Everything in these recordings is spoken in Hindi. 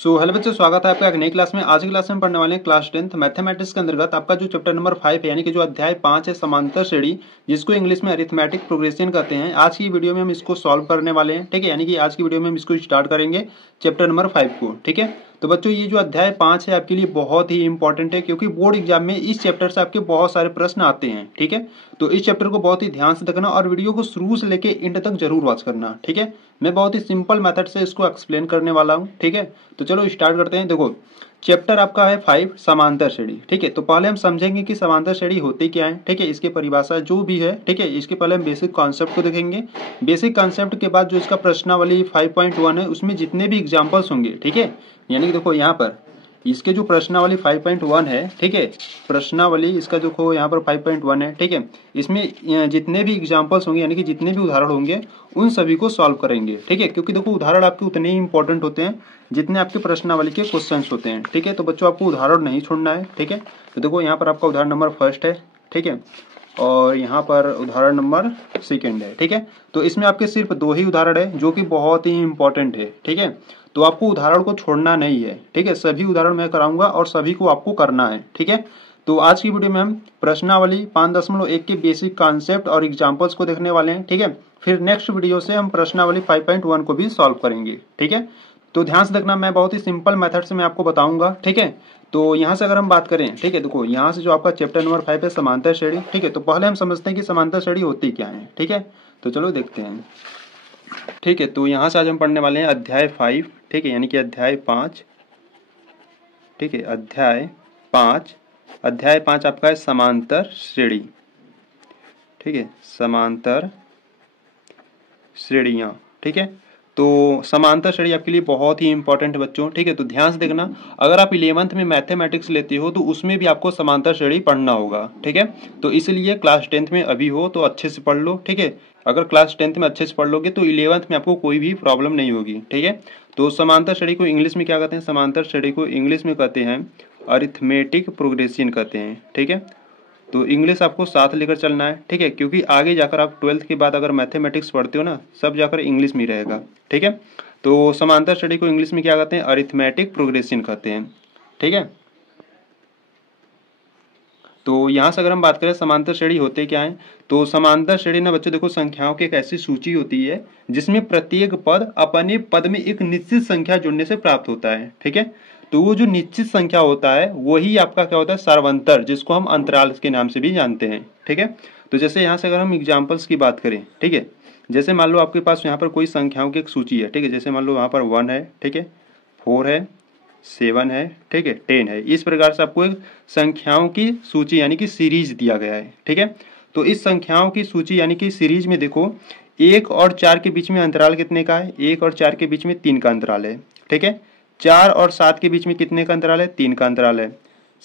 हेलो बच्चों, स्वागत है आपका एक नई क्लास में। आज की क्लास में पढ़ने वाले हैं क्लास 10th मैथमेटिक्स के अंतर्गत आपका जो चैप्टर नंबर 5 है, यानी कि जो अध्याय 5 है समांतर श्रेणी, जिसको इंग्लिश में अरिथमेटिक प्रोग्रेशन कहते हैं। आज की वीडियो में हम इसको सॉल्व करने वाले हैं, ठीक है। यानी कि आज की वीडियो में हम इसको स्टार्ट करेंगे चैप्टर नंबर 5 को, ठीक है। तो बच्चों ये जो अध्याय 5 है आपके लिए बहुत ही इंपॉर्टेंट है, क्योंकि बोर्ड एग्जाम में इस चैप्टर से आपके बहुत सारे प्रश्न आते हैं, ठीक है। तो इस चैप्टर को बहुत ही ध्यान से देखना और वीडियो को शुरू से लेके एंड तक जरूर वॉच करना, ठीक है। मैं बहुत ही सिंपल मेथड से इसको एक्सप्लेन करने वाला हूँ, ठीक है। तो चलो स्टार्ट करते हैं। देखो चैप्टर आपका है 5 समांतर श्रेणी, ठीक है। तो पहले हम समझेंगे कि समांतर श्रेणी होती क्या है, ठीक है। इसके परिभाषा जो भी है, ठीक है। इसके पहले हम बेसिक कॉन्सेप्ट को देखेंगे। बेसिक कॉन्सेप्ट के बाद जो इसका प्रश्नावली 5.1 है उसमें जितने भी एग्जाम्पल्स होंगे, ठीक है। यानी कि देखो यहाँ पर इसके जो प्रश्नावली 5.1 है, ठीक है। प्रश्नावली इसका जो खो यहाँ पर 5.1 है, ठीक है। इसमें जितने भी एग्जाम्पल्स होंगे, यानी कि जितने भी उदाहरण होंगे उन सभी को सॉल्व करेंगे, ठीक है। क्योंकि देखो उदाहरण आपके उतने ही इंपॉर्टेंट होते हैं जितने आपके प्रश्नावली के क्वेश्चंस होते हैं, ठीक है। तो बच्चों आपको उदाहरण नहीं छोड़ना है, ठीक है। तो देखो यहाँ पर आपका उदाहरण नंबर फर्स्ट है, ठीक है। और यहाँ पर उदाहरण नंबर सेकेंड है, ठीक है। तो इसमें आपके सिर्फ 2 ही उदाहरण है जो कि बहुत ही इंपॉर्टेंट है, ठीक है। तो आपको उदाहरण को छोड़ना नहीं है, ठीक है। सभी उदाहरण मैं कराऊंगा और सभी को आपको करना है, ठीक है। तो आज की वीडियो में हम प्रश्नावली 5.1 के बेसिक कॉन्सेप्ट और एग्जांपल्स को देखने वाले हैं, ठीक है। फिर नेक्स्ट वीडियो से हम प्रश्नावली 5.1 को भी सॉल्व करेंगे, ठीक है। तो ध्यान से देखना, मैं बहुत ही सिंपल मेथड से मैं आपको बताऊंगा, ठीक है। तो यहाँ से अगर हम बात करें, ठीक है, देखो यहाँ से जो आपका चैप्टर नंबर 5 है समांतर श्रेणी, ठीक है। तो पहले हम समझते हैं कि समांतर श्रेणी होती क्या है, ठीक है। तो चलो देखते हैं, ठीक है। तो यहाँ से आज हम पढ़ने वाले हैं अध्याय 5, ठीक है, यानी कि अध्याय 5, ठीक है। अध्याय 5 आपका है समांतर श्रेणी, ठीक है। समांतर श्रेणियाँ, ठीक है। तो समांतर श्रेणी आपके लिए बहुत ही इंपॉर्टेंट है बच्चों, ठीक है। तो ध्यान से देखना, अगर आप 11th में मैथमेटिक्स लेते हो तो उसमें भी आपको समांतर श्रेणी पढ़ना होगा, ठीक है। तो इसलिए क्लास 10th में अभी हो तो अच्छे से पढ़ लो, ठीक है। अगर क्लास 10th में अच्छे से पढ़ लोगे तो 11th में आपको कोई भी प्रॉब्लम नहीं होगी, ठीक है। तो समांतर श्रेणी को इंग्लिश में क्या कहते हैं? समांतर श्रेणी को इंग्लिश में कहते हैं अरिथमेटिक प्रोग्रेशन कहते हैं, ठीक है। तो इंग्लिश आपको साथ लेकर चलना है, ठीक है। क्योंकि आगे जाकर आप 12th के बाद अगर मैथमेटिक्स पढ़ते हो ना, सब जाकर इंग्लिश में ही रहेगा, ठीक है। तो समांतर श्रेणी को इंग्लिश में क्या कहते हैं? अरिथमेटिक प्रोग्रेशन कहते हैं, ठीक है। तो यहाँ से अगर हम बात करें समांतर श्रेणी होते क्या है, तो समांतर श्रेणी ना बच्चों देखो संख्याओं की एक ऐसी सूची होती है जिसमें प्रत्येक पद अपने पद में एक निश्चित संख्या जुड़ने से प्राप्त होता है, ठीक है। तो वो जो निश्चित संख्या होता है वही आपका क्या होता है? सर्वांतर, जिसको हम अंतराल के नाम से भी जानते हैं, ठीक है। तो जैसे यहाँ से अगर हम एग्जाम्पल्स की बात करें, ठीक है, जैसे मान लो आपके पास यहाँ पर कोई संख्याओं की एक सूची है, ठीक है। जैसे मान लो यहाँ पर 1 है, ठीक है, 4 है, 7 है, ठीक है, 10 है। इस प्रकार से आपको एक संख्याओं की सूची यानी कि सीरीज दिया गया है, ठीक है। तो इस संख्याओं की सूची यानी कि सीरीज में देखो 1 और 4 के बीच में अंतराल कितने का है? 1 और 4 के बीच में 3 का अंतराल है, ठीक है। 4 और 7 के बीच में कितने का अंतराल है? 3 का अंतराल है।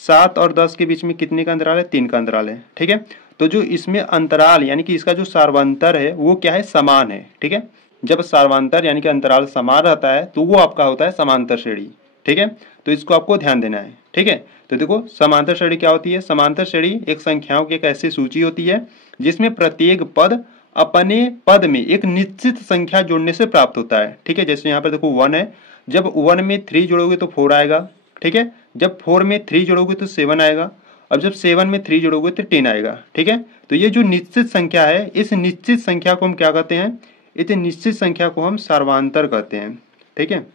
7 और 10 के बीच में कितने का अंतराल है? 3 का अंतराल है, ठीक है। तो जो इसमें अंतराल यानी कि इसका जो सार्वंतर है वो क्या है? समान है, ठीक है। जब सार्वंतर यानी कि अंतराल समान रहता है तो वो आपका होता है समांतर श्रेणी, ठीक है। तो इसको आपको ध्यान देना है, ठीक है। तो देखो समांतर श्रेणी क्या होती है? समांतर श्रेणी एक संख्याओं की एक ऐसी सूची होती है जिसमें प्रत्येक पद अपने पद में एक निश्चित संख्या जोड़ने से प्राप्त होता है, ठीक है। जैसे यहाँ पर देखो 1 है, जब 1 में 3 जोड़ोगे तो 4 आएगा, ठीक है। जब 4 में 3 जोड़ोगे तो 7 आएगा। अब जब 7 में 3 जोड़ोगे तो 10 आएगा, ठीक है। तो ये जो निश्चित संख्या है, इस निश्चित संख्या को हम क्या कहते हैं? इस निश्चित संख्या को हम सर्वांतर कहते हैं, ठीक है।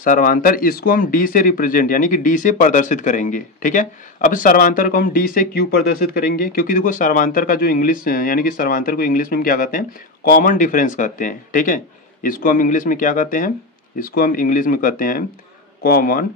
सर्वांतर, इसको हम डी से रिप्रेजेंट यानी कि डी से प्रदर्शित करेंगे, ठीक है। अब सर्वांतर को हम डी से क्यों प्रदर्शित करेंगे? क्योंकि देखो सर्वांतर का जो इंग्लिश यानी कि सर्वांतर को इंग्लिश में हम क्या कहते हैं? कॉमन डिफरेंस कहते हैं, ठीक है। इसको हम इंग्लिश में क्या कहते हैं? इसको हम इंग्लिश में कहते हैं कॉमन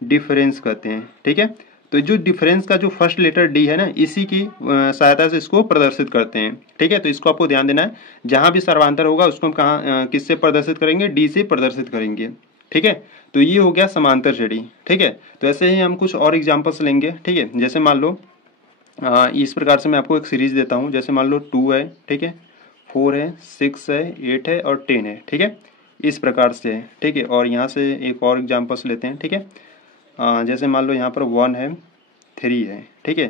डिफरेंस कहते हैं, ठीक है। तो जो डिफरेंस का जो फर्स्ट लेटर डी है ना, इसी की सहायता से इसको प्रदर्शित करते हैं, ठीक है। तो इसको आपको ध्यान देना है, जहां भी सर्वांतर होगा उसको हम कहाँ किससे प्रदर्शित करेंगे? डी से प्रदर्शित करेंगे, ठीक है। तो ये हो गया समांतर श्रेणी, ठीक है। तो ऐसे ही हम कुछ और एग्जाम्पल्स लेंगे, ठीक है। जैसे मान लो इस प्रकार से मैं आपको एक सीरीज देता हूँ। जैसे मान लो 2 है, ठीक है, 4 है, 6 है, 8 है और 10 है, ठीक है। इस प्रकार से है, ठीक है। और यहाँ से एक और एग्जाम्पल्स लेते हैं, ठीक है। जैसे मान लो यहाँ पर 1 है, 3 है, ठीक है,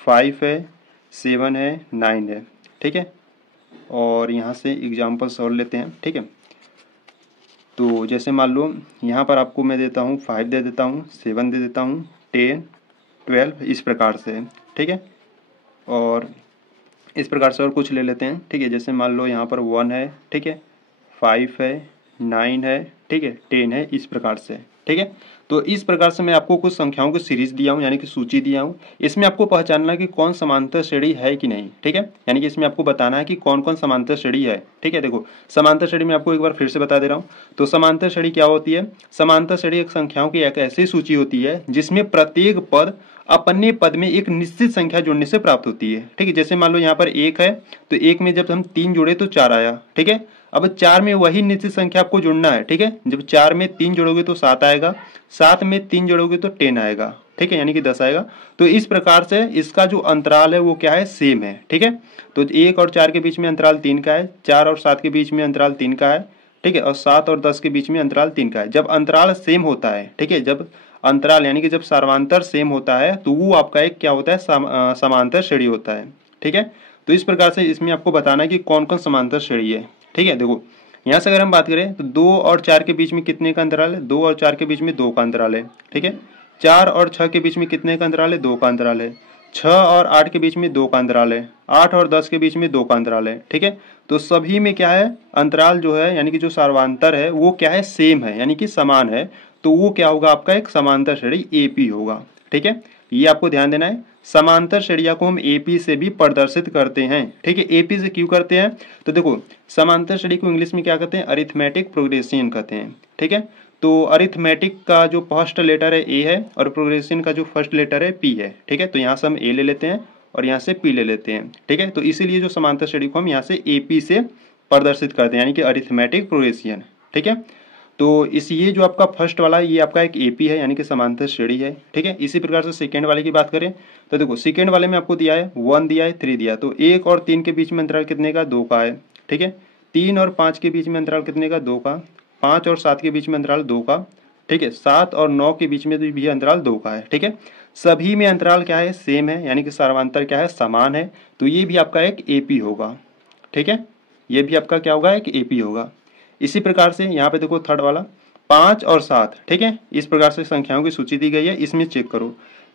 5 है, 7 है, 9 है, ठीक है। और यहाँ से एग्जाम्पल्स और लेते हैं, ठीक है। तो जैसे मान लो यहाँ पर आपको मैं देता हूँ 5 दे देता हूँ, 7 दे देता हूँ, 10, 12 इस प्रकार से, ठीक है। और इस प्रकार से और कुछ ले लेते हैं, ठीक है। जैसे मान लो यहाँ पर 1 है, ठीक है, 5 है, 9 है, ठीक है, 10 है, इस प्रकार से, ठीक है। तो इस प्रकार से मैं आपको कुछ संख्याओं की सीरीज दिया हूँ, यानी कि सूची दिया हूँ। इसमें आपको पहचानना है कि कौन समांतर श्रेणी है कि नहीं, ठीक है। यानी कि इसमें आपको बताना है कि कौन कौन समांतर श्रेणी है, ठीक है। देखो समांतर श्रेणी में आपको एक बार फिर से बता दे रहा हूँ। तो समांतर श्रेणी क्या होती है? समांतर श्रेणी एक संख्याओं की एक ऐसी सूची होती है जिसमें प्रत्येक पद अपने पद में एक निश्चित संख्या जोड़ने से प्राप्त होती है, ठीक है। जैसे मान लो यहाँ पर 1 है, तो 1 में जब हम 3 जोड़े तो 4 आया, ठीक है। अब 4 में वही निश्चित संख्या आपको जोड़ना है, ठीक है। जब 4 में 3 जोड़ोगे तो 7 आएगा, 7 में 3 जोड़ोगे तो 10 आएगा, ठीक है, यानी कि 10 आएगा। तो इस प्रकार से इसका जो अंतराल है वो क्या है? सेम है, ठीक है। तो 1 और 4 के बीच में अंतराल 3 का है, 4 और 7 के बीच में अंतराल 3 का है, ठीक है, और 7 और 10 के बीच में अंतराल 3 का है। जब अंतराल सेम होता है, ठीक है, जब अंतराल यानी कि जब सर्वांतर सेम होता है तो वो आपका एक क्या होता है? समांतर श्रेणी होता है, ठीक है। तो इस प्रकार से इसमें आपको बताना है कि कौन कौन समांतर श्रेणी है, ठीक है। देखो यहाँ से अगर हम बात करें तो 2 और 4 के बीच में कितने का अंतराल है? 2 और 4 के बीच में 2 का अंतराल है, ठीक है। 4 और 6 के बीच में कितने का अंतराल है? 2 का अंतराल है। 6 और 8 के बीच में 2 का अंतराल है। 8 और 10 के बीच में 2 का अंतराल है, ठीक है। तो सभी में क्या है? अंतराल जो है यानी कि जो सर्वांतर है वो क्या है? सेम है, यानी कि समान है। तो वो क्या होगा? आपका एक समांतर श्रेणी एपी होगा, ठीक है। ये आपको ध्यान देना है। समांतर श्रेणियों को हम एपी से भी प्रदर्शित करते हैं, ठीक है। एपी से क्यों करते हैं? तो देखो समांतर श्रेणी को इंग्लिश में क्या कहते हैं? अरिथमेटिक प्रोग्रेशन कहते हैं, ठीक है। तो अरिथमेटिक का जो फर्स्ट लेटर है ए है और प्रोग्रेशन का जो फर्स्ट लेटर है पी है, ठीक है। तो यहाँ से हम ए ले लेते हैं और यहाँ से पी ले लेते हैं, ठीक है। तो इसीलिए जो समांतर श्रेणी को हम यहाँ से एपी से प्रदर्शित करते हैं, यानी कि अरिथमेटिक प्रोग्रेशन, ठीक है। तो इस ये जो आपका फर्स्ट वाला है ये आपका एक एपी है, यानी कि समांतर श्रेणी है, ठीक है। इसी प्रकार से सेकेंड वाले की बात करें तो देखो सेकेंड वाले में आपको दिया है 1 दिया है, 3 दिया। तो 1 और 3 के बीच में अंतराल कितने का? 2 का है, ठीक है। 3 और 5 के बीच में अंतराल कितने का? 2 का। 5 और 7 के बीच में अंतराल 2 का, ठीक है। 7 और 9 के बीच में भी अंतराल 2 का है, ठीक है। सभी में अंतराल क्या है? सेम है, यानी कि सर्वांतर क्या है? समान है। तो ये भी आपका एक एपी होगा, ठीक है। ये भी आपका क्या होगा? एक एपी होगा। इसी प्रकार से यहाँ पे देखो थर्ड वाला 5 और 7, ठीक है। इस प्रकार से संख्याओं की सूची दी गई है, इसमें चेक करो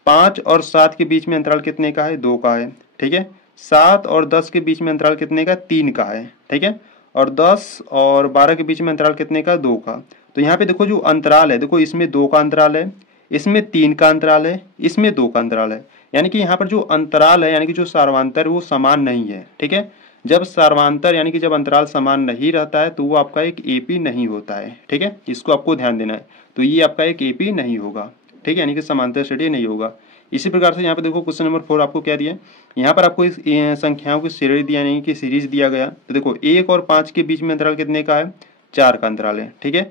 5 और 7 के बीच में अंतराल कितने का है? 2 का है, ठीक है। 7 और 10 के बीच में अंतराल कितने का? 3 का है, ठीक है। और 10 और 12 के बीच में अंतराल कितने का? 2 का। तो यहाँ पे देखो जो अंतराल है, देखो इसमें 2 का अंतराल है, इसमें 3 का अंतराल है, इसमें 2 का अंतराल है। यानी कि यहाँ पर जो अंतराल है यानी कि जो सर्वांतर वो समान नहीं है, ठीक है। जब सर्वांतर यानी कि जब अंतराल समान नहीं रहता है तो वो आपका एक एपी नहीं होता है, ठीक है। इसको आपको ध्यान देना है। तो ये आपका एक एपी नहीं होगा, ठीक है, यानी कि समांतर श्रेणी नहीं होगा। इसी प्रकार से यहाँ पे देखो क्वेश्चन नंबर 4 आपको क्या दिया है? यहाँ पर आपको इस संख्याओं की श्रेणी दिया नहीं कि सीरीज दिया गया। तो देखो 1 और 5 के बीच में अंतराल कितने का है? 4 का अंतराल है, ठीक है।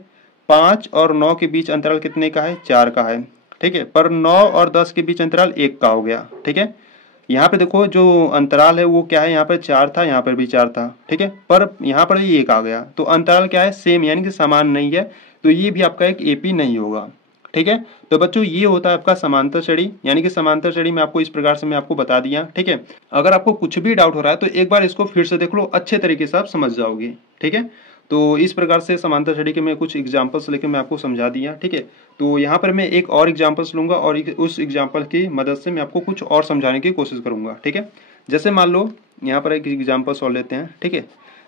5 और 9 के बीच अंतराल कितने का है? 4 का है, ठीक है। पर 9 और 10 के बीच अंतराल 1 का हो गया, ठीक है। यहाँ पे देखो जो अंतराल है वो क्या है? यहाँ पर 4 था, यहाँ पर भी 4 था, ठीक है। पर यहाँ पर भी 1 आ गया। तो अंतराल क्या है? सेम, यानी कि समान नहीं है। तो ये भी आपका एक एपी नहीं होगा, ठीक है। तो बच्चों ये होता है आपका समांतर श्रेणी, यानी कि समांतर श्रेणी में आपको इस प्रकार से मैं आपको बता दिया, ठीक है। अगर आपको कुछ भी डाउट हो रहा है तो एक बार इसको फिर से देख लो, अच्छे तरीके से आप समझ जाओगे, ठीक है। तो इस प्रकार से समांतर श्रेणी के मैं कुछ एग्जांपल्स लेके मैं आपको समझा दिया, ठीक है। तो यहाँ पर मैं एक और एग्जांपल्स लूंगा और उस एग्जांपल की मदद से मैं आपको कुछ और समझाने की कोशिश करूंगा, ठीक है। जैसे मान लो यहाँ पर एक एग्जांपल सॉल्व लेते हैं, ठीक है।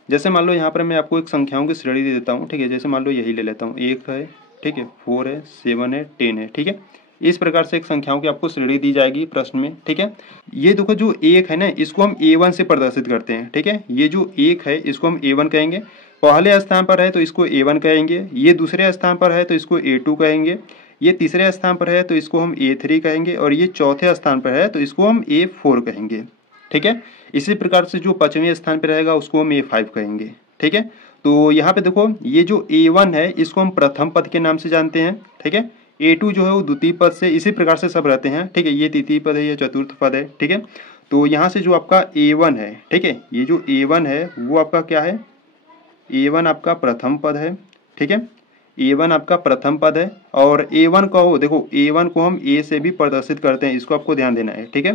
जैसे मान लो यहाँ पर मैं आपको एक संख्याओं की श्रेणी दे देता हूँ, ठीक है। जैसे मान लो यही ले लेता हूँ, 1 है, ठीक है, 4 है, 7 है, 10 है, ठीक है। इस प्रकार से एक संख्याओं की आपको श्रेणी दी जाएगी प्रश्न में, ठीक है। ये देखो जो 1 है ना, इसको हम A1 से प्रदर्शित करते हैं, ठीक है। ये जो 1 है इसको हम A1 कहेंगे, पहले स्थान पर है तो इसको A1 कहेंगे, ये दूसरे स्थान पर है तो इसको A2 कहेंगे, ये तीसरे स्थान पर है तो इसको हम A3 कहेंगे और ये चौथे स्थान पर है तो इसको हम A4 कहेंगे, ठीक है। इसी प्रकार से जो 5वें स्थान पर रहेगा उसको हम A5 कहेंगे, ठीक है। तो यहाँ पे देखो ये जो A1 है इसको हम प्रथम पद के नाम से जानते हैं, ठीक है। A2 जो है वो द्वितीय पद से, इसी प्रकार से सब रहते हैं, ठीक है। ये तृतीय पद है, ये चतुर्थ पद है, ठीक है। तो यहाँ से जो आपका A1 है, ठीक है, ये जो A1 है वो आपका क्या है? A1 आपका प्रथम पद है, ठीक है। A1 आपका प्रथम पद है और A1 को देखो A1 को हम A से भी प्रदर्शित करते हैं, इसको आपको ध्यान देना है, ठीक है।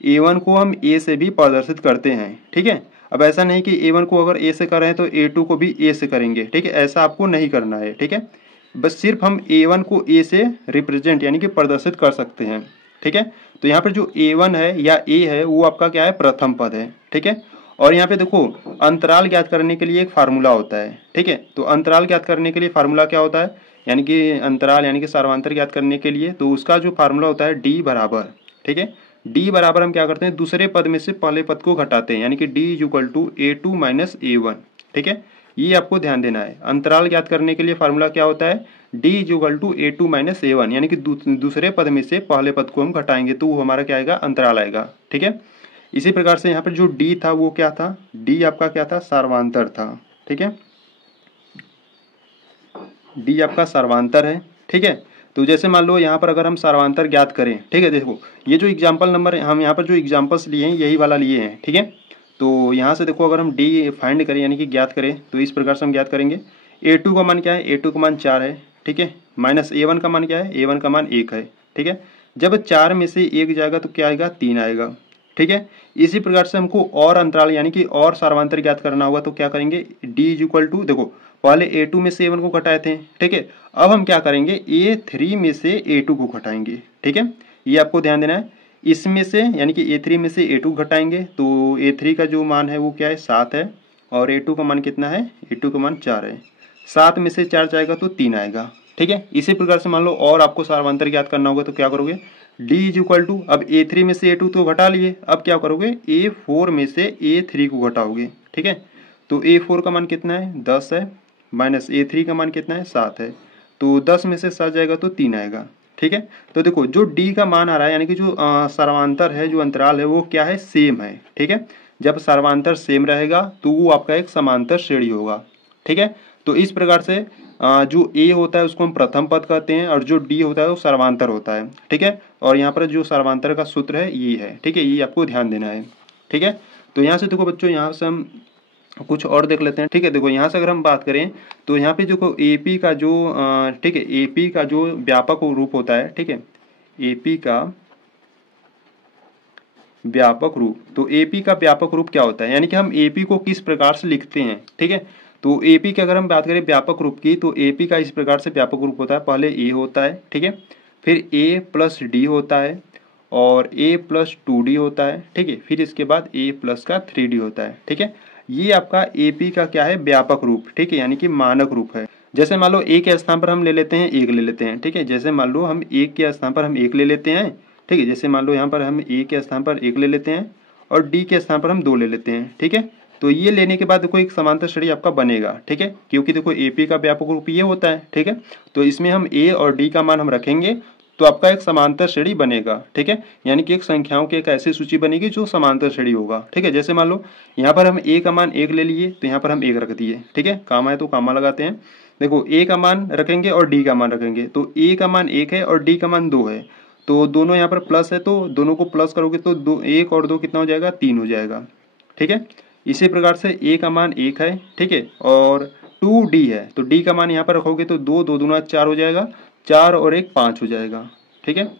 A1 को हम A से भी प्रदर्शित करते हैं, ठीक है। अब ऐसा नहीं कि A1 को अगर A से कर रहे हैं तो A2 को भी A से करेंगे, ठीक है, ऐसा आपको नहीं करना है, ठीक है। बस सिर्फ हम A1 को A से रिप्रेजेंट यानी कि प्रदर्शित कर सकते हैं, ठीक है। तो यहाँ पर जो A1 है या A है वो आपका क्या है, प्रथम पद है, ठीक है। और यहाँ पे देखो अंतराल ज्ञात करने के लिए एक फार्मूला होता है, ठीक है। तो अंतराल ज्ञात करने के लिए फार्मूला क्या होता है, यानी कि अंतराल यानी कि सर्वांतर ज्ञात करने के लिए तो उसका जो फार्मूला होता है D बराबर, ठीक है, D बराबर हम क्या करते हैं, दूसरे पद में से पहले पद को घटाते हैं, यानी कि D is equal to A2 minus A1, ठीक है। ये आपको ध्यान देना है। अंतराल ज्ञात करने के लिए फार्मूला क्या होता है, D is equal to A2 minus A1, यानी कि दूसरे पद में से पहले पद को हम घटाएंगे तो वो हमारा क्या आएगा, अंतराल आएगा, ठीक है। इसी प्रकार से यहाँ पर जो D था वो क्या था, D आपका क्या था, सर्वांतर था, ठीक है। D आपका सर्वांतर है, ठीक है। तो जैसे मान लो यहाँ पर अगर हम सर्वांतर ज्ञात करें, ठीक है, देखो ये जो एग्जाम्पल नंबर हम यहाँ पर जो एग्जाम्पल्स लिए हैं यही वाला लिए हैं, ठीक है। तो यहाँ से देखो अगर हम D फाइंड करें यानी कि ज्ञात करें तो इस प्रकार से हम ज्ञात करेंगे। A2 का मान क्या है, A2 का मान 4 है, ठीक है, माइनस A1 का मान क्या है, A1 का मान 1 है, ठीक है। जब 4 में से 1 जाएगा तो क्या आएगा, 3 आएगा, ठीक है। इसी प्रकार से हमको और अंतराल यानी कि और सर्वांतर ज्ञात करना होगा तो क्या करेंगे, D इज इक्वल टू, देखो पहले A2 में से A1 को घटाए थे, ठीक है। अब हम क्या करेंगे, A3 में से A2 को घटाएंगे, ठीक है। ये आपको ध्यान देना है। इसमें से यानी कि A3 में से A2 घटाएंगे तो A3 का जो मान है वो क्या है, 7 है, और A2 का मान कितना है, A2 का मान 4 है। 7 में से 4 जाएगा तो 3 आएगा, ठीक है। इसी प्रकार से मान लो और आपको सर्वांतर ज्ञात करना होगा तो क्या करोगे, D इज इक्वल टू, अब A3 में से A2 तो घटा लिए, अब क्या करोगे, A4 में से A3 को घटाओगे, ठीक है। तो A4 का मान कितना है, 10 है, माइनस A3 का मान कितना है, 7 है, तो 10 में से 7 जाएगा तो 3 आएगा, ठीक है। तो देखो जो D का मान आ रहा है यानी कि जो सर्वांतर है, जो अंतराल है वो क्या है, सेम है, ठीक है। जब सर्वांतर सेम रहेगा तो वो आपका एक समांतर श्रेणी होगा, ठीक है। तो इस प्रकार से जो A होता है उसको हम प्रथम पद कहते हैं और जो D होता है वो सर्वांतर होता है, ठीक है। और यहाँ पर जो सर्वांतर का सूत्र है ये है, ठीक है, ये आपको ध्यान देना है, ठीक है। तो यहाँ से देखो बच्चों, यहाँ से हम कुछ और देख लेते हैं, ठीक है। देखो यहाँ से अगर हम बात करें तो यहाँ पे देखो AP का जो ठीक है, AP का जो व्यापक रूप होता है, ठीक है, AP का व्यापक रूप, तो AP का व्यापक रूप क्या होता है, यानी कि हम AP को किस प्रकार से लिखते हैं, ठीक है। तो AP की अगर हम बात करें व्यापक रूप की तो AP का इस प्रकार से व्यापक रूप होता है, पहले A होता है, ठीक है, फिर A प्लस D होता है और A प्लस 2D होता है, ठीक है, फिर इसके बाद A प्लस का 3D होता है, ठीक है। ये आपका AP का क्या है, व्यापक रूप, ठीक है, यानी कि मानक रूप है। जैसे मान लो A के स्थान पर हम ले लेते हैं 1 ले लेते हैं, ठीक है। जैसे मान लो हम 1 के स्थान पर हम 1 ले लेते हैं, ठीक है। जैसे मान लो यहाँ पर हम A के स्थान पर 1 ले लेते हैं और D के स्थान पर हम 2 ले लेते हैं, ठीक है। तो ये लेने के बाद देखो एक समांतर श्रेणी आपका बनेगा, ठीक है, क्योंकि देखो AP का व्यापक रूप ये होता है, ठीक है। तो इसमें हम A और D का मान हम रखेंगे तो आपका एक समांतर श्रेणी बनेगा, ठीक है, यानी कि एक संख्याओं की एक ऐसी सूची बनेगी जो समांतर श्रेणी होगा, ठीक है। जैसे मान लो यहाँ पर हम A का मान 1 ले लिए तो यहाँ पर हम 1 रख दिए, ठीक है, कामा है तो कामा लगाते हैं। देखो A का मान रखेंगे और D का मान रखेंगे तो A का मान 1 है और D का मान 2 है, तो दोनों यहाँ पर प्लस है तो दोनों को प्लस करोगे तो 1 और 2 कितना हो जाएगा, 3 हो जाएगा, ठीक है। इसी प्रकार से A का मान 1 है, ठीक है, और 2D है तो D का मान यहाँ पर रखोगे तो 2 2 दूना 4 हो जाएगा, 4 और 1 5 हो जाएगा, ठीक है।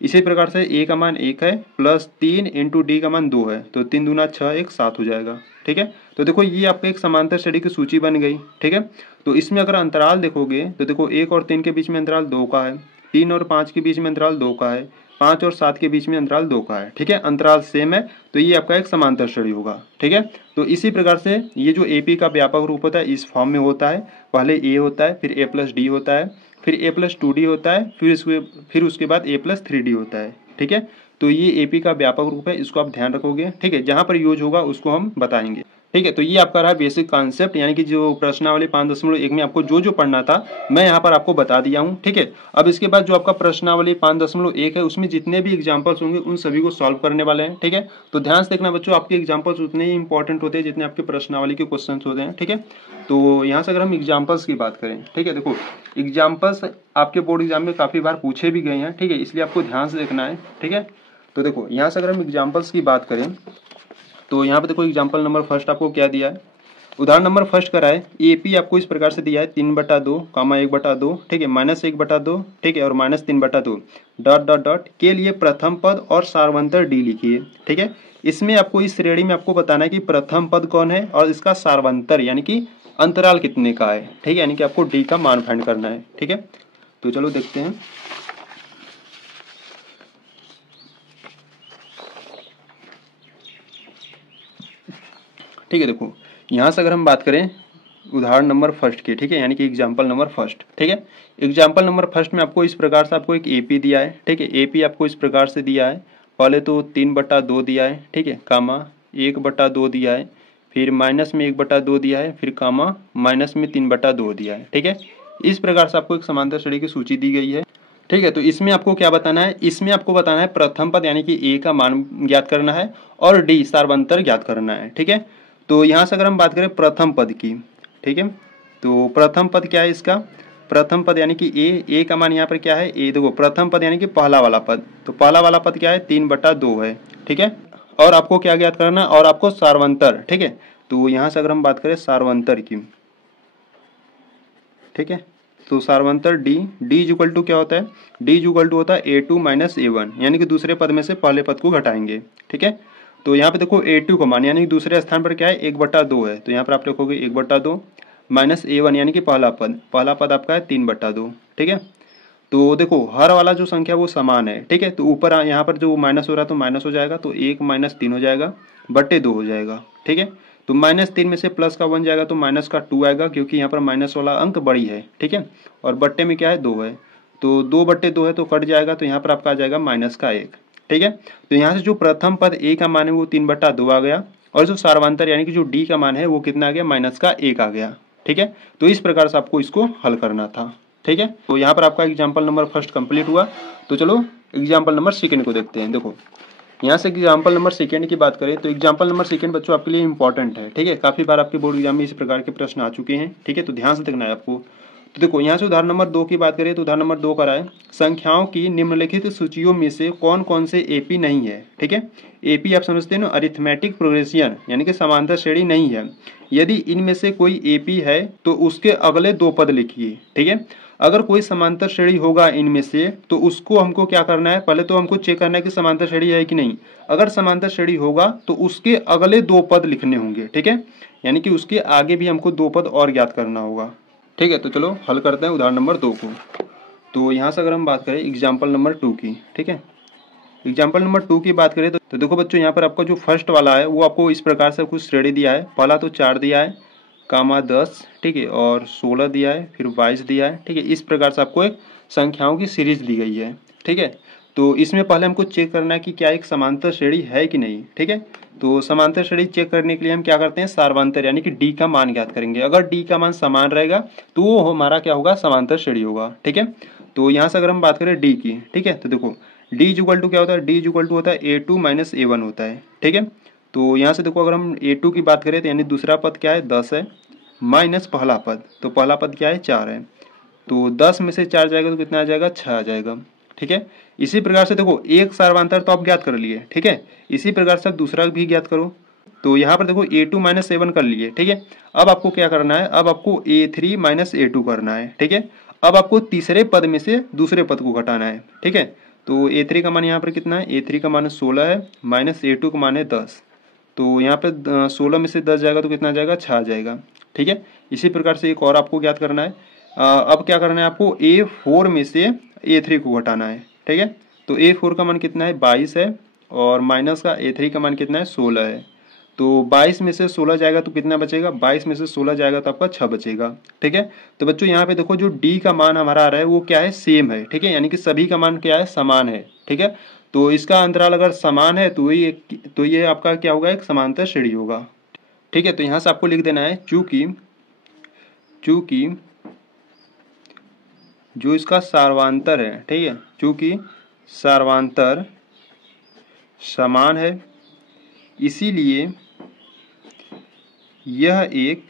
इसी प्रकार से A का मान 1 है प्लस 3 इंटू D का मान 2 है तो 3 दूना 6 1 7 हो जाएगा, ठीक है। तो देखो ये आपका एक समांतर श्रेणी की सूची बन गई, ठीक है। तो इसमें अगर अंतराल देखोगे तो देखो 1 और 3 के बीच में अंतराल 2 का है, 3 और 5 के बीच में अंतराल 2 का है, 5 और 7 के बीच में अंतराल 2 का है, ठीक है, अंतराल सेम है तो ये आपका एक समांतर श्रेणी होगा, ठीक है। तो इसी प्रकार से ये जो AP का व्यापक रूप होता है इस फॉर्म में होता है, पहले A होता है, फिर A प्लस D होता है, फिर A प्लस 2D होता है, फिर उसके बाद A प्लस 3D होता है, ठीक है। तो ये AP का व्यापक रूप है, इसको आप ध्यान रखोगे, ठीक है, जहाँ पर यूज होगा उसको हम बताएंगे, ठीक है। तो ये आपका रहा बेसिक कॉन्सेप्ट, यानी कि जो प्रश्नावली 5.1 में आपको जो जो पढ़ना था मैं यहाँ पर आपको बता दिया हूँ, ठीक है। अब इसके बाद जो आपका प्रश्नावली 5.1 है उसमें जितने भी एग्जाम्पल्स होंगे उन सभी को सॉल्व करने वाले हैं, ठीक है। तो ध्यान से देखना बच्चों, आपके एग्जाम्पल्स उतने ही इंपॉर्टेंट होते हैं जितने आपके प्रश्नावली के क्वेश्चन होते हैं, ठीक है। तो यहाँ से अगर हम एग्जाम्पल्स की बात करें, ठीक है, देखो एग्जाम्पल्स आपके बोर्ड एग्जाम में काफ़ी बार पूछे भी गए हैं, ठीक है, इसलिए आपको ध्यान से देखना है, ठीक है। तो देखो यहाँ से अगर हम एग्जाम्पल्स की बात करें तो यहाँ पे देखो एग्जाम्पल नंबर फर्स्ट आपको क्या दिया है, उदाहरण नंबर फर्स्ट करा है, AP आपको इस प्रकार से दिया है 3/2 कामा 1/2, ठीक है, -1/2, ठीक है, और -3/2 डॉट डॉट डॉट के लिए प्रथम पद और सारवंतर D लिखिए, ठीक है। इसमें आपको इस श्रेणी में आपको बताना है कि प्रथम पद कौन है और इसका सारवंतर यानी कि अंतराल कितने का है, ठीक है, यानी कि आपको D का मान फाइंड करना है, ठीक है। तो चलो देखते हैं। ठीक है, देखो यहाँ से अगर हम बात करें उदाहरण नंबर फर्स्ट की, ठीक है, यानी कि एग्जाम्पल नंबर फर्स्ट, ठीक है। एग्जाम्पल नंबर फर्स्ट में आपको इस प्रकार से आपको एक AP दिया है, ठीक है, AP आपको इस प्रकार से दिया है, पहले तो 3/2 दिया है, ठीक है, कामा 1/2 दिया है, फिर माइनस में 1/2 दिया है, फिर कामा माइनस में 3/2 दिया है, ठीक है। इस प्रकार से आपको एक समांतर श्रेणी की सूची दी गई है, ठीक है। तो इसमें आपको क्या बताना है, इसमें आपको बताना है प्रथम पद यानी कि A का मान ज्ञात करना है और D सारवंतर ज्ञात करना है, ठीक है। तो यहाँ से अगर हम बात करें प्रथम पद की, ठीक है, तो प्रथम पद क्या है इसका, प्रथम पद यानी कि A का मान यहाँ पर क्या है, A, देखो प्रथम पद यानी कि पहला वाला पद, तो पहला वाला पद क्या है 3/2 है, ठीक है। और आपको क्या ज्ञात करना और आपको सारवंतर, ठीक है। तो यहाँ से अगर हम बात करें सारवंतर की, ठीक है, तो सारवंतर D इक्वल टू क्या होता है, D इक्वल टू होता है A2 - A1, यानी कि दूसरे पद में से पहले पद को घटाएंगे, ठीक है। तो यहाँ पे देखो A2 का मान यानी कि दूसरे स्थान पर क्या है 1/2 है, तो यहाँ पर आप लिखोगे 1/2 माइनस A1 यानी कि पहला पद आपका है 3/2, ठीक है। तो देखो हर वाला जो संख्या वो समान है, ठीक है। तो ऊपर यहाँ पर जो माइनस हो रहा है तो माइनस हो जाएगा, तो 1 - 3 हो जाएगा, बटे 2 हो जाएगा, ठीक है। तो -3 में से प्लस का 1 जाएगा तो माइनस का 2 आएगा, क्योंकि यहाँ पर माइनस वाला अंक बड़ी है, ठीक है। और बट्टे में क्या है 2 है, तो 2/2 है तो कट जाएगा, तो यहाँ पर आपका आ जाएगा माइनस का 1, ठीक है। तो यहाँ से जो प्रथम पद A का मान है वो 3/2 आ गया, और जो सारवांतर यानी कि जो D का मान है वो कितना आ गया, माइनस का 1 आ गया, ठीक है। तो इस प्रकार से आपको इसको हल करना था, ठीक है। तो यहाँ पर आपका एग्जाम्पल नंबर फर्स्ट कंप्लीट हुआ। तो चलो एग्जाम्पल नंबर सेकंड को देखते हैं। देखो यहाँ से एग्जाम्पल नंबर सेकंड की बात करें तो एग्जाम्पल नंबर सेकंड बच्चों आपके लिए इंपॉर्टेंट है, ठीक है। काफी बार आपके बोर्ड एग्जाम में इस प्रकार के प्रश्न आ चुके हैं, ठीक है। तो ध्यान से देखना है आपको। तो देखो यहाँ से उदाहरण नंबर 2 की बात करें तो उदाहरण नंबर 2 करा है, संख्याओं की निम्नलिखित सूचियों में से कौन कौन से AP नहीं है, ठीक है। AP आप समझते हैं ना, अरिथमेटिक प्रोग्रेशन यानी कि समांतर श्रेणी नहीं है। यदि इनमें से कोई AP है तो उसके अगले 2 पद लिखिए, ठीक है। अगर कोई समांतर श्रेणी होगा इनमें से तो उसको हमको क्या करना है, पहले तो हमको चेक करना है कि समांतर श्रेणी है कि नहीं। अगर समांतर श्रेणी होगा तो उसके अगले 2 पद लिखने होंगे, ठीक है, यानी कि उसके आगे भी हमको 2 पद और ज्ञात करना होगा, ठीक है। तो चलो हल करते हैं उदाहरण नंबर 2 को। तो यहाँ से अगर हम बात करें एग्जाम्पल नंबर 2 की, ठीक है, एग्जाम्पल नंबर 2 की बात करें तो देखो बच्चों यहाँ पर आपका जो फर्स्ट वाला है वो आपको इस प्रकार से कुछ श्रेणी दिया है, पहला तो 4 दिया है, कामा 10, ठीक है, और 16 दिया है, फिर 22 दिया है, ठीक है। इस प्रकार से आपको एक संख्याओं की सीरीज दी गई है, ठीक है। तो इसमें पहले हमको चेक करना है कि क्या एक समांतर श्रेणी है कि नहीं, ठीक है। तो समांतर श्रेणी चेक करने के लिए हम क्या करते हैं, सारवांतर यानी कि D का मान ज्ञात करेंगे। अगर D का मान समान रहेगा तो वो हमारा क्या होगा, समांतर श्रेणी होगा, ठीक है। तो यहाँ से अगर हम बात करें D की, ठीक है, तो देखो D इक्वल टू क्या होता है, D इक्वल टू होता है A2 - A1 होता है, ठीक है। तो यहाँ से देखो अगर हम A2 की बात करें तो यानी दूसरा पद क्या है 10 है, माइनस पहला पद, तो पहला पद क्या है 4 है, तो 10 में से 4 जाएगा तो कितना आ जाएगा, 6 आ जाएगा, ठीक है। इसी प्रकार से देखो एक सारवांतर तो आप ज्ञात कर लिए, ठीक है। इसी प्रकार से आप दूसरा भी ज्ञात करो। तो यहाँ पर देखो A2 - A1 कर लिए, ठीक है। अब आपको क्या करना है, अब आपको A3 - A2 करना है, ठीक है। अब आपको तीसरे पद में से दूसरे पद को घटाना है, ठीक है। तो A3 का मान यहाँ पर कितना है, A3 का मान 16 है, माइनस A2 का मान है 10, तो यहाँ पे 16 में से 10 जाएगा तो कितना आ जाएगा, 6 आ जाएगा, ठीक है। इसी प्रकार से एक और आपको ज्ञात करना है। अब क्या करना है आपको, A4 में से A3 को घटाना है, ठीक है। तो A4 का मान कितना है 22 है, और माइनस का A3 का मान कितना है 16 है। तो 22 में से 16 जाएगा तो कितना बचेगा, 22 में से 16 जाएगा तो आपका 6 बचेगा, ठीक है। तो बच्चों यहाँ पे देखो जो D का मान हमारा आ रहा है वो क्या है, सेम है, ठीक है, यानी कि सभी का मान क्या है, समान है, ठीक है। तो इसका अंतराल अगर समान है तो ये आपका क्या होगा, एक समांतर श्रेणी होगा, ठीक है। तो यहाँ से आपको लिख देना है चूंकि जो इसका सारवांतर है, ठीक है, चूंकि सारवांतर समान है इसीलिए यह एक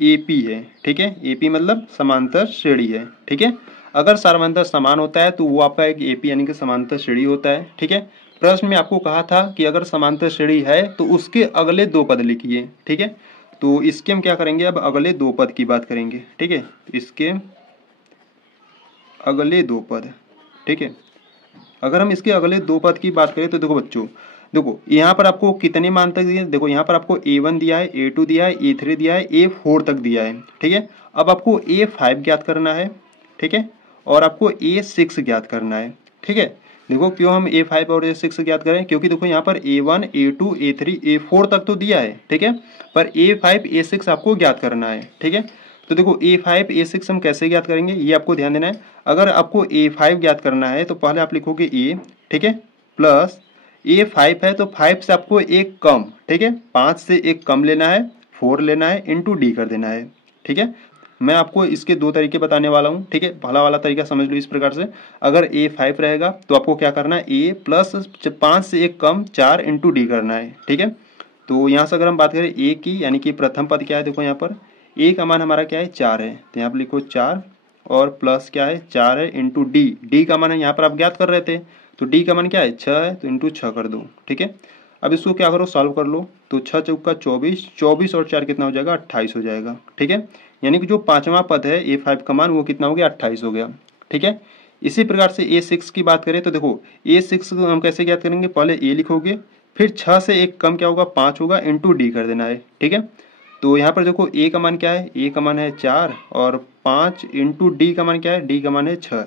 AP है, ठीक है। AP मतलब समांतर श्रेणी है, ठीक है। अगर सारवांतर समान होता है तो वो आपका एक AP यानी कि समांतर श्रेणी होता है, ठीक है। प्रश्न में आपको कहा था कि अगर समांतर श्रेणी है तो उसके अगले 2 पद लिखिए, ठीक है। तो इसके हम क्या करेंगे, अब अगले दो पद की बात करेंगे। ठीक है, इसके अगले दो पद। ठीक है, अगर हम इसके अगले दो पद की बात करें तो देखो बच्चों, देखो यहाँ पर आपको कितने मान तक दिए, देखो यहाँ पर आपको A1 दिया है, A2 दिया है, A3 दिया है, A4 तक दिया है। ठीक है, अब आपको A5 ज्ञात करना है। ठीक है, और आपको A6 ज्ञात करना है। ठीक है, देखो क्यों हम A5 और A6 ज्ञात करें, क्योंकि देखो यहाँ पर A1 A2 A3 A4 तक तो दिया है। ठीक है, पर A5 A6 आपको ज्ञात करना है। ठीक है, तो देखो A5 A6 हम कैसे ज्ञात करेंगे, ये आपको ध्यान देना है। अगर आपको A5 ज्ञात करना है तो पहले आप लिखोगे A, ठीक है, प्लस A5 है तो 5 से आपको एक कम, ठीक है, 5 से एक कम लेना है, 4 लेना है, इंटू डी कर देना है। ठीक है, मैं आपको इसके दो तरीके बताने वाला हूँ। ठीक है, पहला वाला तरीका समझ लो इस प्रकार से, अगर A5 रहेगा तो आपको क्या करना है, A प्लस 5 से एक कम 4 इंटू डी करना है। ठीक है, तो यहाँ से अगर हम बात करें A की, यानी कि प्रथम पद क्या है, देखो यहाँ पर A का मान हमारा क्या है, 4 है, तो यहाँ पर लिखो 4 और प्लस क्या है, 4 है, इंटू डी का मान है यहाँ पर आप ज्ञात कर रहे थे, तो डी का मान क्या है, 6 है, तो इंटू 6 कर दो। ठीक है, अब इसको क्या करो, सॉल्व कर लो, तो 6 चौका 24, 24 और 4 कितना हो जाएगा, 28 हो जाएगा। ठीक है, यानी कि जो पांचवा पद है A5 का मान वो कितना हो गया, 28 हो गया। ठीक है, इसी प्रकार से A6 की बात करें तो देखो A6 हम कैसे ज्ञात करेंगे, पहले A लिखोगे, फिर 6 से एक कम क्या होगा, 5 होगा, इंटू डी कर देना है। ठीक है, तो यहाँ पर देखो A का मान क्या है, A का मान है 4 और 5 इंटू डी का मान क्या है, डी का मान है 6,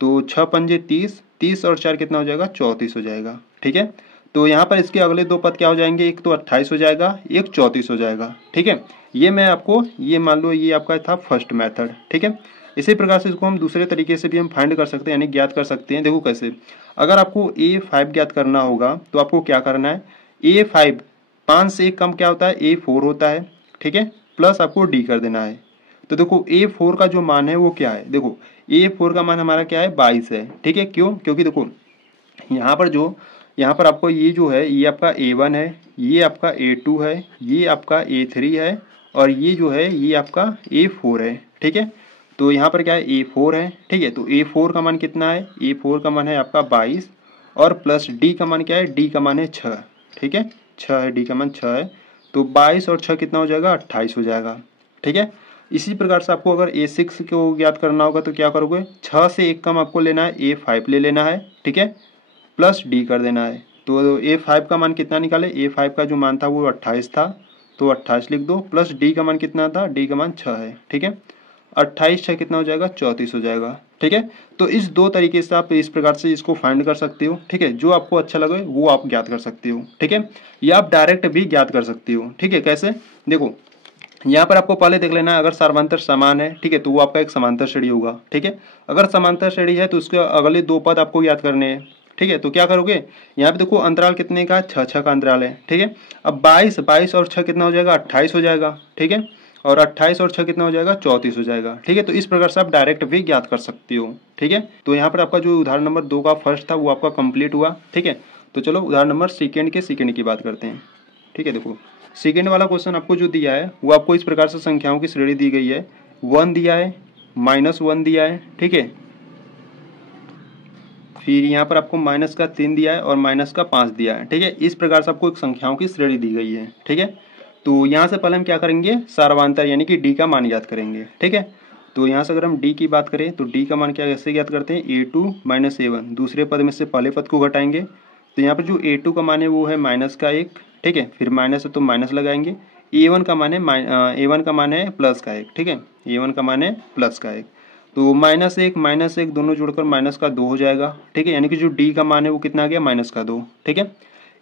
तो 6 पंजे 30, 30 और 4 कितना हो जाएगा, 34 हो जाएगा। ठीक है, तो यहाँ पर इसके अगले दो पद क्या हो जाएंगे, एक तो 28 हो जाएगा, एक 34 हो जाएगा। ठीक है, ये मैं आपको, ये मान लो ये आपका था फर्स्ट मेथड। ठीक है, इसी प्रकार से इसको हम दूसरे तरीके से भी हम फाइंड कर सकते हैं, यानी ज्ञात कर सकते हैं। देखो कैसे, अगर आपको A5 ज्ञात करना होगा तो आपको क्या करना है, A5 5 से एक कम क्या होता है, A4 होता है। ठीक है, प्लस आपको डी कर देना है। तो देखो A4 का जो मान है वो क्या है, देखो A4 का मान हमारा क्या है, 22 है। ठीक है, क्यों, क्योंकि देखो यहाँ पर आपको ये जो है, ये आपका A1 है, ये आपका A2 है, ये आपका A3 है, और ये जो है ये आपका A4 है। ठीक है, तो यहाँ पर क्या है, A4 है। ठीक है, तो A4 का मान कितना है, A4 का मान है आपका 22 और प्लस डी का मान क्या है, डी का मान है 6। ठीक है, 6 है, डी का मान 6 है, तो 22 और 6 कितना हो जाएगा, 28 हो जाएगा। ठीक है, इसी प्रकार से आपको अगर A6 को ज्ञात करना होगा तो क्या करोगे, 6 से एक कम आपको लेना है, A5 ले लेना है। ठीक है, प्लस डी कर देना है, तो A5 का मान कितना निकाले, A5 का जो मान था वो 28 था, तो 28 लिख दो, प्लस डी का मान कितना था, डी का मान 6 है। ठीक है, 28 6 कितना हो जाएगा, 34 हो जाएगा। ठीक है, तो इस दो तरीके से आप इस प्रकार से इसको फाइंड कर सकते हो। ठीक है, जो आपको अच्छा लगे वो आप ज्ञात कर सकते हो। ठीक है, या आप डायरेक्ट भी ज्ञात कर सकते हो। ठीक है, कैसे, देखो यहाँ पर आपको पहले देख लेना है, अगर सर्वांतर समान है, ठीक है, तो वो आपका एक समांतर श्रेणी होगा। ठीक है, अगर समांतर श्रेणी है तो उसके अगले दो पद आपको याद करने हैं। ठीक है, तो क्या करोगे, यहाँ पे देखो अंतराल कितने का है, 6 का अंतराल है। ठीक है, अब 22 और 6 कितना हो जाएगा, 28 हो जाएगा। ठीक है, और 28 और 6 कितना हो जाएगा, 34 हो जाएगा। ठीक है, तो इस प्रकार से आप डायरेक्ट भी ज्ञात कर सकते हो। ठीक है, तो यहाँ पर आपका जो उदाहरण नंबर 2 का फर्स्ट था वो आपका कंप्लीट हुआ। ठीक है, तो चलो उदाहरण नंबर सेकेंड की बात करते हैं। ठीक है, देखो सेकेंड वाला क्वेश्चन आपको जो दिया है वो आपको इस प्रकार से संख्याओं की श्रेणी दी गई है, 1 दिया है, -1 दिया है। ठीक है, फिर यहाँ पर आपको माइनस का 3 दिया है और माइनस का 5 दिया है। ठीक है, इस प्रकार से आपको एक संख्याओं की श्रेणी दी गई है। ठीक है, तो यहाँ से पहले हम क्या करेंगे, सर्वांतर यानी कि डी का मान ज्ञात करेंगे। ठीक है, तो यहाँ से अगर हम डी की बात करें तो डी का मान क्या कैसे ज्ञात करते हैं, A2 - A1, दूसरे पद में से पहले पद को घटाएंगे, तो यहाँ पर जो A2 का मान है वो है -1। ठीक है, फिर माइनस है तो माइनस लगाएंगे, A1 का मान है A1 का मान है +1। ठीक है, A1 का मान है +1, तो -1 दोनों जोड़कर -2 हो जाएगा। ठीक है, यानी कि जो डी का मान है वो कितना आ गया, -2। ठीक है,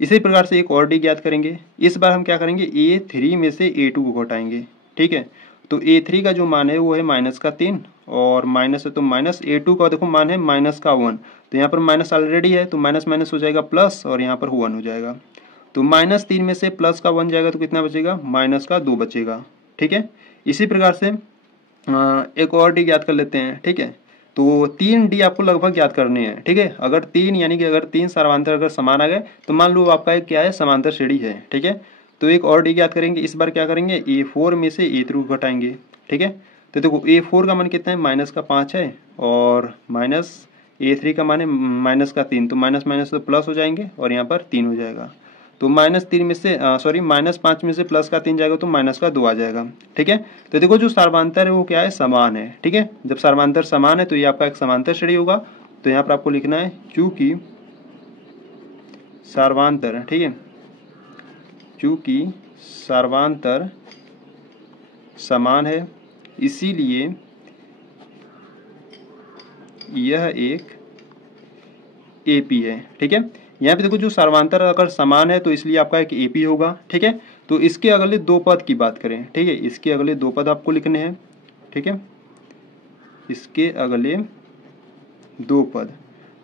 इसी प्रकार से एक और डी ज्ञात करेंगे। इस बार हम क्या करेंगे, A3 में से A2 को घटाएंगे। ठीक है, तो A3 का जो मान है वो है -3 और माइनस है तो माइनस, A2 का देखो मान है -1, तो यहाँ पर माइनस ऑलरेडी है तो माइनस माइनस हो जाएगा प्लस और यहाँ पर 1 हो जाएगा, तो -3 में से प्लस का 1 जाएगा तो कितना बचेगा, -2 बचेगा। ठीक है, इसी प्रकार से एक और डी ज्ञात कर लेते हैं। ठीक है, तो 3 डी आपको लगभग ज्ञात करने हैं। ठीक है, अगर 3 यानी कि अगर 3 सर्वांतर अगर समान आ गए तो मान लो आपका एक क्या है, समांतर श्रेणी है। ठीक है, तो एक और डी ज्ञात करेंगे। इस बार क्या करेंगे, A4 में से A3 को घटाएंगे। ठीक है, तो देखो A4 का मान कितना है, -5 है और माइनस A3 का मान है -3, तो माइनस माइनस तो प्लस हो जाएंगे और यहाँ पर 3 हो जाएगा। तो -3 में से -5 में से +3 जाएगा तो -2 आ जाएगा। ठीक है, तो देखो जो सर्वांतर है वो क्या है, समान है। ठीक है, जब सर्वांतर समान है तो ये आपका एक समांतर श्रेणी होगा। तो यहाँ पर आपको लिखना है चूंकि सर्वांतर, ठीक है, चूंकि सर्वांतर समान है इसीलिए यह एक एपी है। ठीक है, यहाँ पे देखो जो सर्वांतर अगर समान है तो इसलिए आपका एक एपी होगा। ठीक है, तो इसके अगले दो पद की बात करें, ठीक है, इसके अगले दो पद आपको लिखने हैं। ठीक है, इसके अगले दो पद,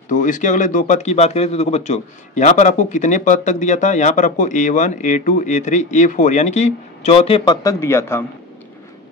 तो इसके अगले दो पद की बात करें तो देखो बच्चों यहाँ पर आपको कितने पद तक दिया था, यहाँ पर आपको A1 A2 A3 A4 यानी कि चौथे पद तक दिया था,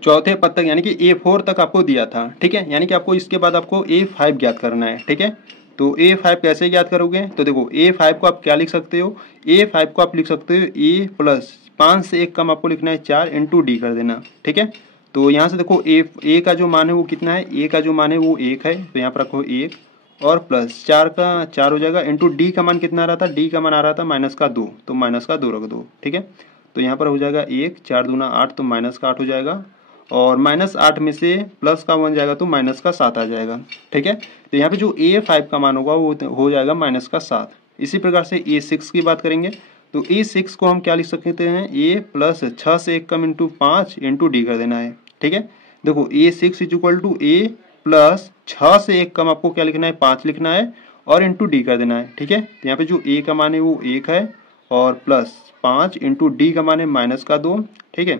चौथे पद तक यानी कि A4 तक आपको दिया था। ठीक है, यानी कि आपको इसके बाद आपको A5 ज्ञात करना है। ठीक है, तो A5 कैसे ज्ञात करोगे, तो देखो A5 को आप क्या लिख सकते हो, A5 को आप लिख सकते हो A प्लस 5 से 1 कम आपको लिखना है 4 इंटू डी कर देना। ठीक है, तो यहाँ से देखो A का जो मान है वो कितना है, A का जो मान है वो 1 है, तो यहाँ पर रखो 1 और प्लस 4 का 4 हो जाएगा इंटू डी का मान कितना आ रहा था, डी का मान आ रहा था -2, तो -2 रख दो। ठीक है, तो यहाँ पर हो जाएगा 1 4 दूना 8 तो -8 हो जाएगा और -8 में से प्लस का 1 जाएगा तो -7 आ जाएगा। ठीक है, तो यहाँ पे जो A5 का मान होगा वो हो जाएगा -7। इसी प्रकार से A6 की बात करेंगे तो A6 को हम क्या लिख सकते हैं, A प्लस 6 से 1 कम इंटू 5 इंटू डी कर देना है। ठीक है, देखो A6 is equal to A plus 6 से 1 कम आपको क्या लिखना है, 5 लिखना है और इंटू डी कर देना है। ठीक है, तो यहाँ पे जो A का मान है वो 1 है और प्लस 5 इंटू डी का मान है -2। ठीक है,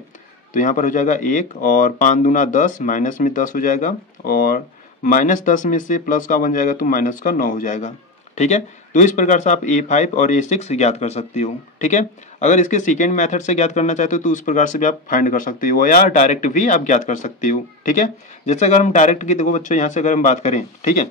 तो यहाँ पर हो जाएगा 1 और 5 दूना 10 माइनस में 10 हो जाएगा और -10 में से प्लस का 1 जाएगा तो -9 हो जाएगा। ठीक है, तो इस प्रकार से आप A5 और A6 ज्ञात कर सकते हो। ठीक है, अगर इसके सेकेंड मेथड से ज्ञात करना चाहते हो तो उस प्रकार से भी आप फाइंड कर सकते हो या डायरेक्ट भी आप ज्ञात कर सकते हो। ठीक है, जैसे अगर हम डायरेक्ट की देखो बच्चों यहाँ से अगर हम बात करें, ठीक है,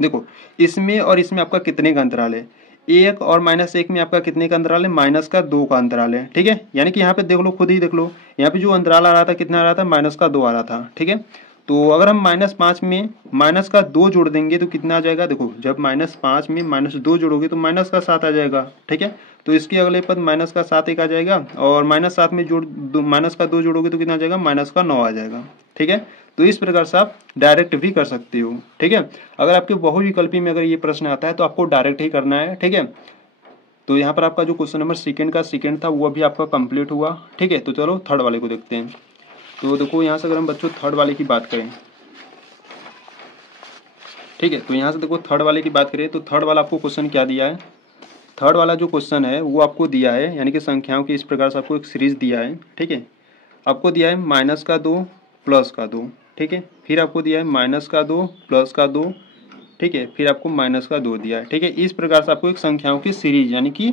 देखो इसमें और इसमें आपका कितने का अंतराल है, 1 और -1 में आपका कितने का अंतराल है, -2 का अंतराल है। ठीक है, यानी कि यहाँ पे देख लो, खुद ही देख लो, यहाँ पे जो अंतराल आ रहा था कितना आ रहा था, -2 आ रहा था। ठीक है, तो अगर हम -5 में -2 जोड़ देंगे तो कितना आ जाएगा, देखो जब -5 में -2 जोड़ोगे तो -7 आ जाएगा। ठीक है, तो इसके अगले पद -7 एक आ जाएगा और -7 में -2 जोड़ोगे तो कितना आ जाएगा, -9 आ जाएगा। ठीक है, तो इस प्रकार से आप डायरेक्ट भी कर सकते हो। ठीक है, अगर आपके बहुविकल्पी में अगर ये प्रश्न आता है तो आपको डायरेक्ट ही करना है। ठीक है, तो यहाँ पर आपका जो क्वेश्चन नंबर सेकंड था वो अभी आपका कंप्लीट हुआ। ठीक है, तो चलो थर्ड वाले को देखते हैं। तो देखो यहाँ से अगर हम बच्चों थर्ड वाले की बात करें, ठीक है, तो यहाँ से देखो थर्ड वाले की बात करें तो थर्ड वाला आपको क्वेश्चन क्या दिया है, थर्ड वाला जो क्वेश्चन है वो आपको दिया है यानी कि संख्याओं की इस प्रकार से आपको एक सीरीज दिया है। ठीक है, आपको दिया है -2 +2। ठीक है, फिर आपको दिया है -2 +2। ठीक है, फिर आपको -2 दिया है। ठीक है, इस प्रकार से आपको एक संख्याओं की सीरीज यानी कि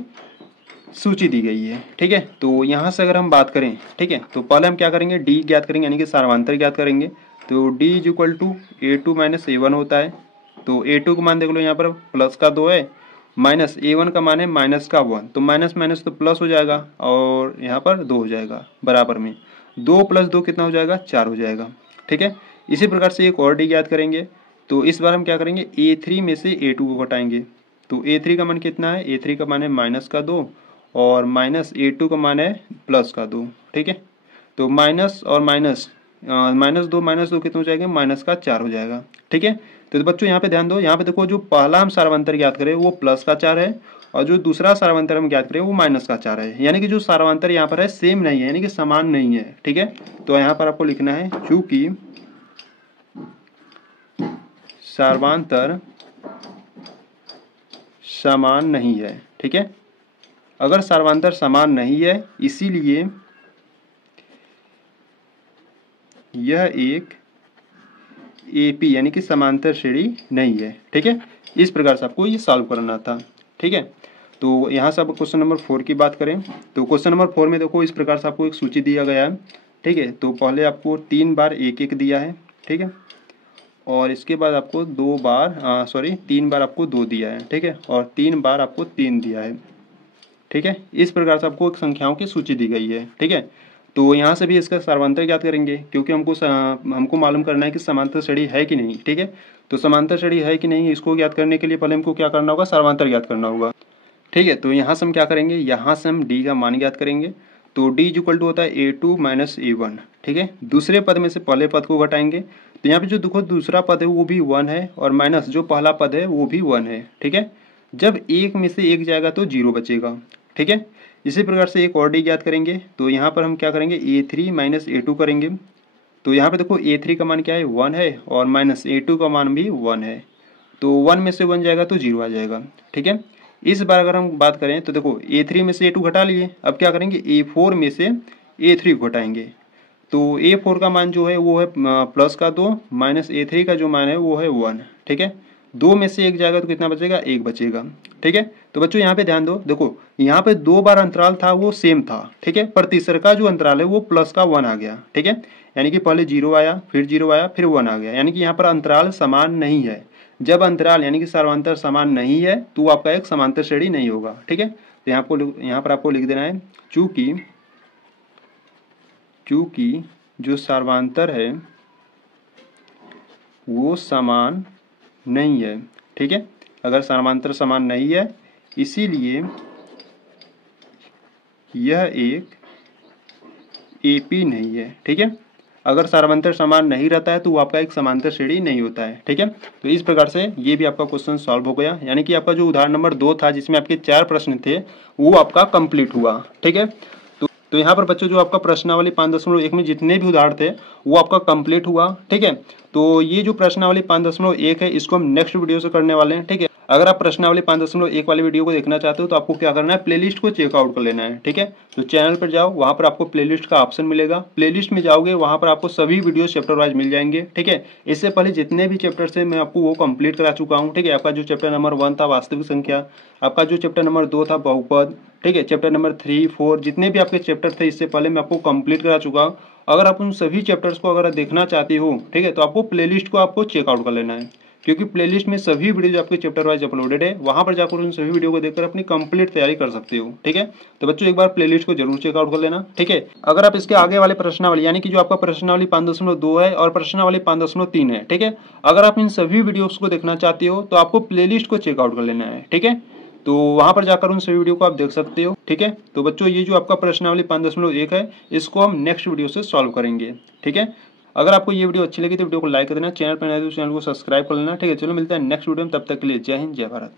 सूची दी गई है। ठीक है, तो यहाँ से अगर हम बात करें, ठीक है, तो पहले हम क्या करेंगे, डी ज्ञात करेंगे यानी कि सर्वांतर ज्ञात करेंगे। तो D is equal to A2 - A1 होता है। तो A2 का मान देख लो यहाँ पर +2 है, माइनस A1 का मान है -1, तो माइनस माइनस तो प्लस हो जाएगा और यहाँ पर 2 हो जाएगा बराबर में, 2 + 2 कितना हो जाएगा, 4 हो जाएगा। ठीक है, इसी प्रकार से एक और डी ज्ञात करेंगे। तो इस बार हम क्या करेंगे, A3 में से A2 को घटाएंगे। तो A3 का मान कितना है, A3 का मान है -2 और -A2 का मान है +2। ठीक है, तो माइनस और माइनस, -2 कितना हो जाएगा, -4 हो जाएगा। ठीक है, तो बच्चों यहाँ पे ध्यान दो, यहाँ पे देखो जो पहला हम सार्वंतर ज्ञात करें वो +4 है और जो दूसरा सार्वंतर हम ज्ञात करें वो -4 है, यानी कि जो सार्वंतर यहाँ पर है सेम नहीं है यानी कि समान नहीं है। ठीक है, तो यहाँ पर आपको लिखना है चूंकि सार्वंतर समान नहीं है। ठीक है, अगर सार्वंतर समान नहीं है इसीलिए यह एक एपी यानी कि समांतर श्रेणी नहीं है। ठीक है, इस प्रकार से आपको ये सॉल्व करना था। ठीक है, तो यहाँ से आप क्वेश्चन नंबर 4 की बात करें तो क्वेश्चन नंबर 4 में देखो इस प्रकार से आपको एक सूची दिया गया है। ठीक है, तो पहले आपको 3 बार 1-1 दिया है। ठीक है, और इसके बाद आपको 3 बार आपको 2 दिया है। ठीक है, और 3 बार आपको 3 दिया है। ठीक है, इस प्रकार से आपको एक संख्याओं की सूची दी गई है। ठीक है, तो यहाँ से भी इसका सार्वंतर ज्ञात करेंगे क्योंकि हमको मालूम करना है कि समांतर श्रेणी है कि नहीं। ठीक है, तो समांतर श्रेणी है कि नहीं इसको ज्ञात करने के लिए पहले हमको क्या करना होगा, सार्वंतर ज्ञात करना होगा। ठीक है। तो यहाँ से हम क्या करेंगे, यहाँ से हम डी का मान ज्ञात करेंगे। तो डी इक्वल टू होता है A2 माइनस A1। ठीक है, दूसरे पद में से पहले पद को घटाएंगे तो यहाँ पे जो देखो दूसरा पद है वो भी 1 है और माइनस जो पहला पद है वो भी 1 है। ठीक है, जब एक में से एक जाएगा तो 0 बचेगा। ठीक है, इसी प्रकार से एक और डी ज्ञात करेंगे। तो यहाँ पर हम क्या करेंगे, A3 माइनस A2 करेंगे। तो यहाँ पे देखो A3 का मान क्या है, 1 है और माइनस A2 का मान भी 1 है। तो 1 में से 1 जाएगा तो 0 आ जाएगा। ठीक है, इस बार अगर हम बात करें तो देखो A3 में से A2 घटा लिए, अब क्या करेंगे A4 में से A3 को घटाएंगे। तो A4 का मान जो है वो है प्लस का 2 माइनस A3 का जो मान है वो है 1। ठीक है, 2 में से 1 जाएगा तो कितना बचेगा, 1 बचेगा। ठीक है, तो बच्चों यहाँ पे ध्यान दो, देखो यहाँ पे 2 बार अंतराल था वो सेम था। ठीक है, पर तीसरा का जो अंतराल है वो प्लस का 1 आ गया। ठीक है, यानी कि पहले 0 आया, फिर 0 आया, फिर 1 आ गया, यानी कि यहाँ पर अंतराल समान नहीं है। जब अंतराल यानी कि सर्वांतर समान नहीं है तो आपका एक समांतर श्रेणी नहीं होगा। ठीक है, तो यहाँ पर आपको लिख देना है चूंकि जो सर्वांतर है वो समान नहीं है। ठीक है, अगर समांतर समान नहीं है इसीलिए यह एक एपी नहीं है। ठीक है, अगर समांतर समान नहीं रहता है तो वो आपका एक समांतर श्रेणी नहीं होता है। ठीक है, तो इस प्रकार से ये भी आपका क्वेश्चन सॉल्व हो गया, यानी कि आपका जो उदाहरण नंबर 2 था जिसमें आपके 4 प्रश्न थे वो आपका कंप्लीट हुआ। ठीक है, तो यहाँ पर बच्चों जो आपका प्रश्नावली 5.1 में जितने भी उदाहरण थे वो आपका कंप्लीट हुआ। ठीक है, तो ये जो प्रश्नावली 5.1 है इसको हम नेक्स्ट वीडियो से करने वाले हैं। ठीक है, अगर आप प्रश्नावली 5.1 वाली वीडियो को देखना चाहते हो तो आपको क्या करना है, प्लेलिस्ट को चेकआउट कर लेना है। ठीक है, तो चैनल पर जाओ, वहाँ पर आपको प्लेलिस्ट का ऑप्शन मिलेगा, प्लेलिस्ट में जाओगे वहाँ पर आपको सभी वीडियो चैप्टर वाइज मिल जाएंगे। ठीक है, इससे पहले जितने भी चैप्टर थे मैं आपको वो कंप्लीट करा चुका हूँ। ठीक है, आपका जो चैप्टर नंबर 1 था वास्तविक संख्या, आपका जो चैप्टर नंबर 2 था बहुपद, ठीक है, चैप्टर नंबर 3, 4 जितने भी आपके चैप्टर थे इससे पहले मैं आपको कंप्लीट करा चुका हूँ। अगर आप उन सभी चैप्टर्स को अगर देखना चाहते हो, ठीक है, तो आपको प्लेलिस्ट को आपको चेकआउट कर लेना है, क्योंकि प्लेलिस्ट में सभी वीडियो आपके चैप्टर वाइज अपलोडेड है, वहां पर जाकर उन सभी वीडियो को देखकर अपनी कंप्लीट तैयारी कर सकते हो। ठीक है, तो बच्चों एक बार प्लेलिस्ट को जरूर चेकआउट कर लेना। ठीक है, अगर आप इसके आगे वाले प्रश्नावली यानी कि जो आपका प्रश्नावली 5.2 है और प्रश्नावली 5.3 है, ठीक है, अगर आप इन सभी वीडियोस को देखना चाहते हो तो आपको प्लेलिस्ट को चेकआउट कर लेना है। ठीक है, तो वहां पर जाकर उन सभी वीडियो को आप देख सकते हो। ठीक है, तो बच्चों ये जो आपका प्रश्नावली 5.1 है इसको हम नेक्स्ट वीडियो से सॉल्व करेंगे। ठीक है, अगर आपको ये वीडियो अच्छी लगी तो वीडियो को लाइक कर देना, चैनल पर नए तो चैनल को सब्सक्राइब कर लेना। ठीक है, चलो मिलता है नेक्स्ट वीडियो में, तब तक के लिए जय हिंद जय भारत।